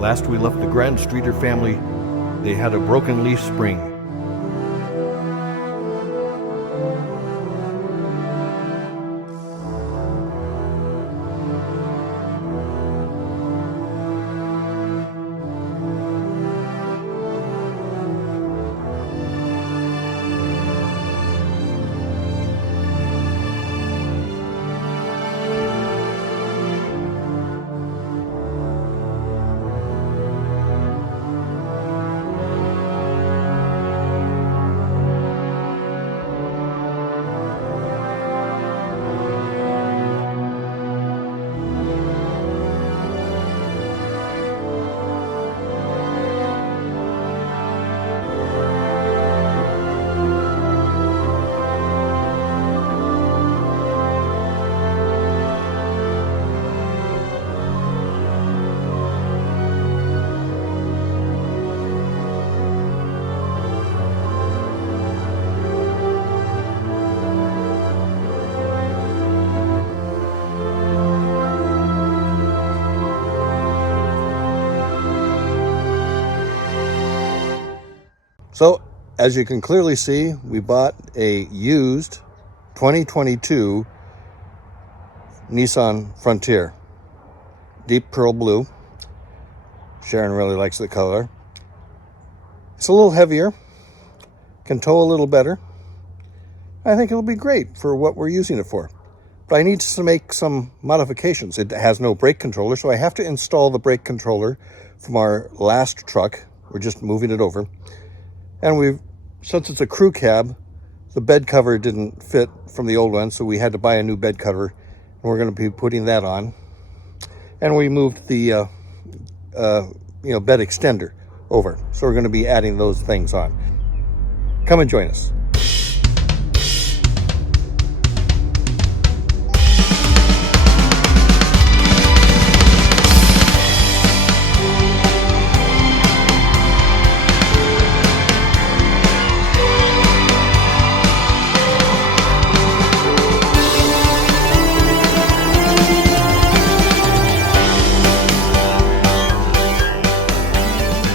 Last we left the Grandstreeter family, they had a broken leaf spring. So, as you can clearly see, we bought a used 2022 Nissan Frontier. Deep pearl blue. Sharon really likes the color. It's a little heavier. Can tow a little better. I think it'll be great for what we're using it for. But I need to make some modifications. It has no brake controller, so I have to install the brake controller from our last truck. We're just moving it over. And since it's a crew cab, the bed cover didn't fit from the old one, so we had to buy a new bed cover, and we're going to be putting that on. And we moved the bed extender over, so we're going to be adding those things on. Come and join us.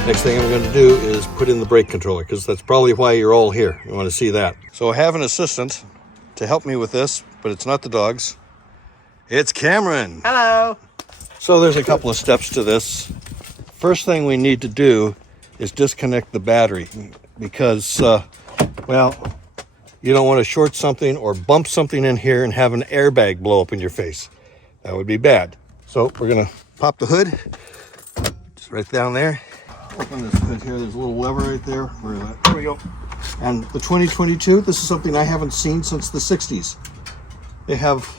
Next thing I'm going to do is put in the brake controller, because that's probably why you're all here. You want to see that. So I have an assistant to help me with this, but it's not the dogs. It's Cameron. Hello. So there's a couple of steps to this. First thing we need to do is disconnect the battery, because, well, you don't want to short something or bump something in here and have an airbag blow up in your face. That would be bad. So we're going to pop the hood. Just right down there. Open this hood here. There's a little lever right there. Where is that? There we go. And the 2022, this is something I haven't seen since the 60s. They have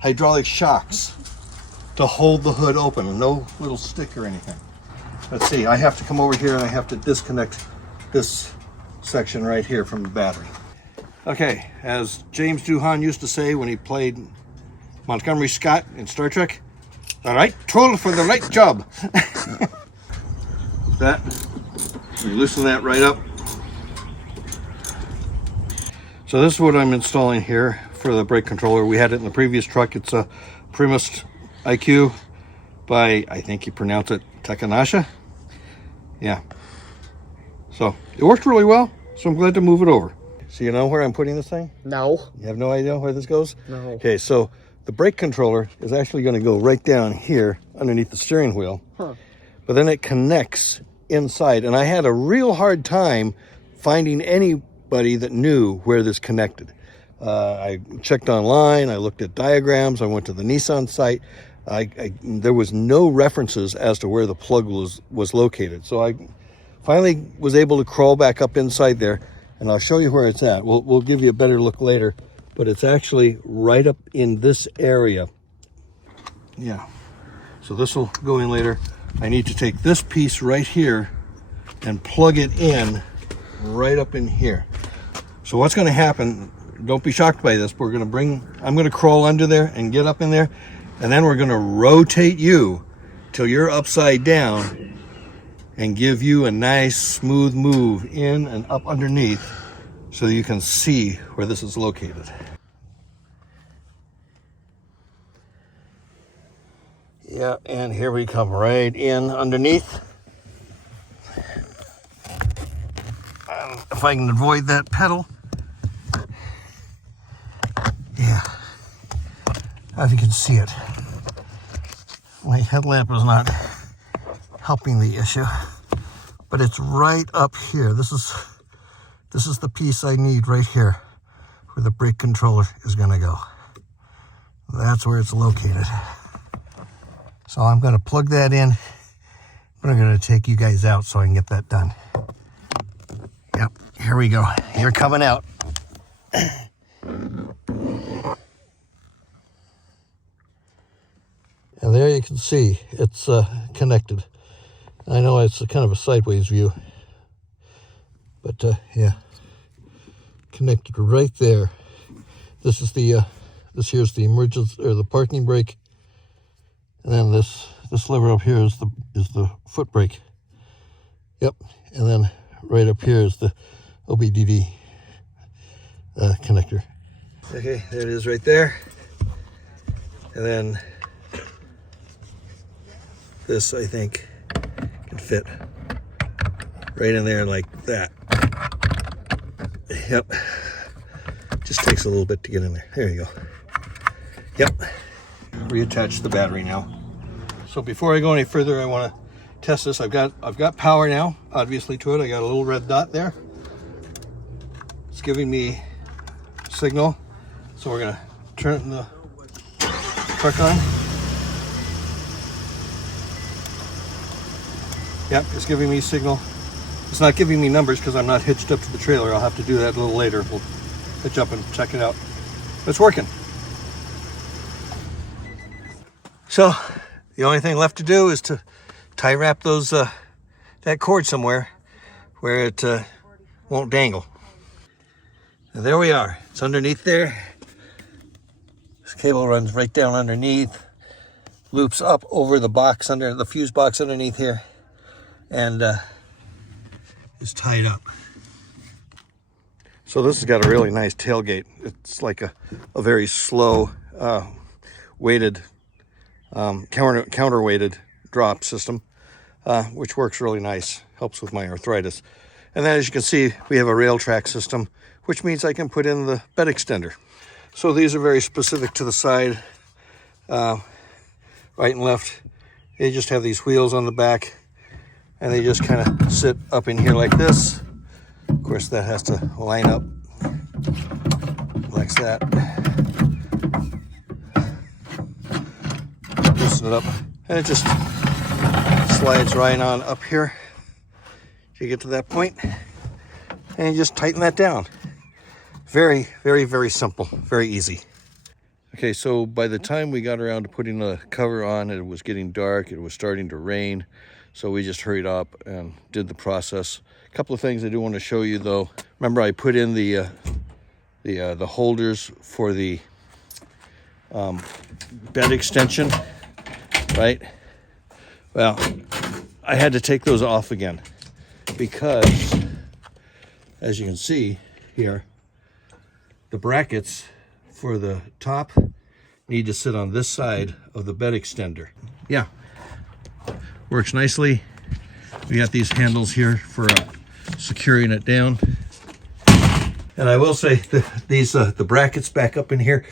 hydraulic shocks to hold the hood open, and no little stick or anything. Let's see, I have to come over here and I have to disconnect this section right here from the battery. Okay, as James Doohan used to say when he played Montgomery Scott in Star Trek, the right tool for the right job. That, we loosen that right up. So this is what I'm installing here for the brake controller. We had it in the previous truck. It's a Primus IQ by, I think you pronounce it, Takanasha. Yeah. So it worked really well, so I'm glad to move it over. So you know where I'm putting this thing? No. You have no idea where this goes? No. Okay, so the brake controller is actually going to go right down here underneath the steering wheel. Huh. But then it connects inside, and I had a real hard time finding anybody that knew where this connected. I checked online, I looked at diagrams, I went to the Nissan site. There was no references as to where the plug was located. So I finally was able to crawl back up inside there, and I'll show you where it's at. We'll give you a better look later, but it's actually right up in this area. Yeah, so this will go in later. I need to take this piece right here and plug it in right up in here. So what's going to happen, don't be shocked by this, but I'm going to crawl under there and get up in there, and then we're going to rotate you till you're upside down and give you a nice smooth move in and up underneath so that you can see where this is located. Yeah, and here we come right in underneath. If I can avoid that pedal. Yeah, if you can see it. My headlamp is not helping the issue, but it's right up here. This is the piece I need right here where the brake controller is going to go. That's where it's located. So I'm going to plug that in, but I'm going to take you guys out so I can get that done. Yep, here we go. You're coming out. And there you can see it's connected. I know it's kind of a sideways view, but yeah, connected right there. This is the this here's the emergency or the parking brake, and then this lever up here is the foot brake. Yep, and then right up here is the OBD connector. Okay, there it is right there, and then this I think can fit right in there like that. Yep, just takes a little bit to get in there. There you go. Yep, reattach the battery now. So before I go any further, I want to test this. I've got power now, obviously, to it. I got a little red dot there. It's giving me signal. So we're gonna turn the truck on. Yep, it's giving me signal. It's not giving me numbers because I'm not hitched up to the trailer. I'll have to do that a little later. We'll hitch up and check it out. But it's working. So the only thing left to do is to tie wrap those that cord somewhere where it won't dangle. And there we are. It's underneath there. This cable runs right down underneath, loops up over the box under the fuse box underneath here, and is tied up. So this has got a really nice tailgate. It's like a very slow weighted counterweighted drop system, which works really nice, helps with my arthritis. And then as you can see, we have a rail track system, which means I can put in the bed extender. So these are very specific to the side, right and left. They just have these wheels on the back, and they just kind of sit up in here like this. Of course, that has to line up like that. Loosen it up, and it just slides right on up here to get to that point, and you just tighten that down. Very, very, very simple, very easy. Okay, so by the time we got around to putting the cover on, it was getting dark, it was starting to rain, so we just hurried up and did the process. A couple of things I do want to show you though. Remember, I put in the holders for the bed extension, right? Well, I had to take those off again because, as you can see here, the brackets for the top need to sit on this side of the bed extender. Yeah, works nicely. We got these handles here for securing it down. And I will say the brackets back up in here,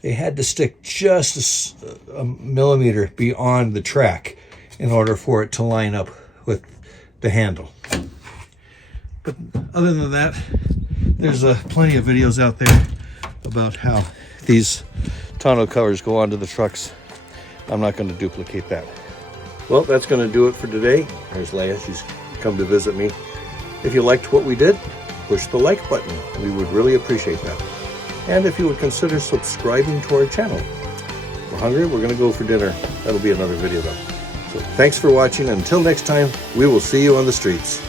they had to stick just a millimeter beyond the track in order for it to line up with the handle. But other than that, there's plenty of videos out there about how these tonneau covers go onto the trucks. I'm not going to duplicate that. Well, that's going to do it for today. There's Leia. She's come to visit me. If you liked what we did, push the like button. We would really appreciate that. And if you would consider subscribing to our channel. We're hungry. We're going to go for dinner. That'll be another video though. So thanks for watching. Until next time, we will see you on the streets.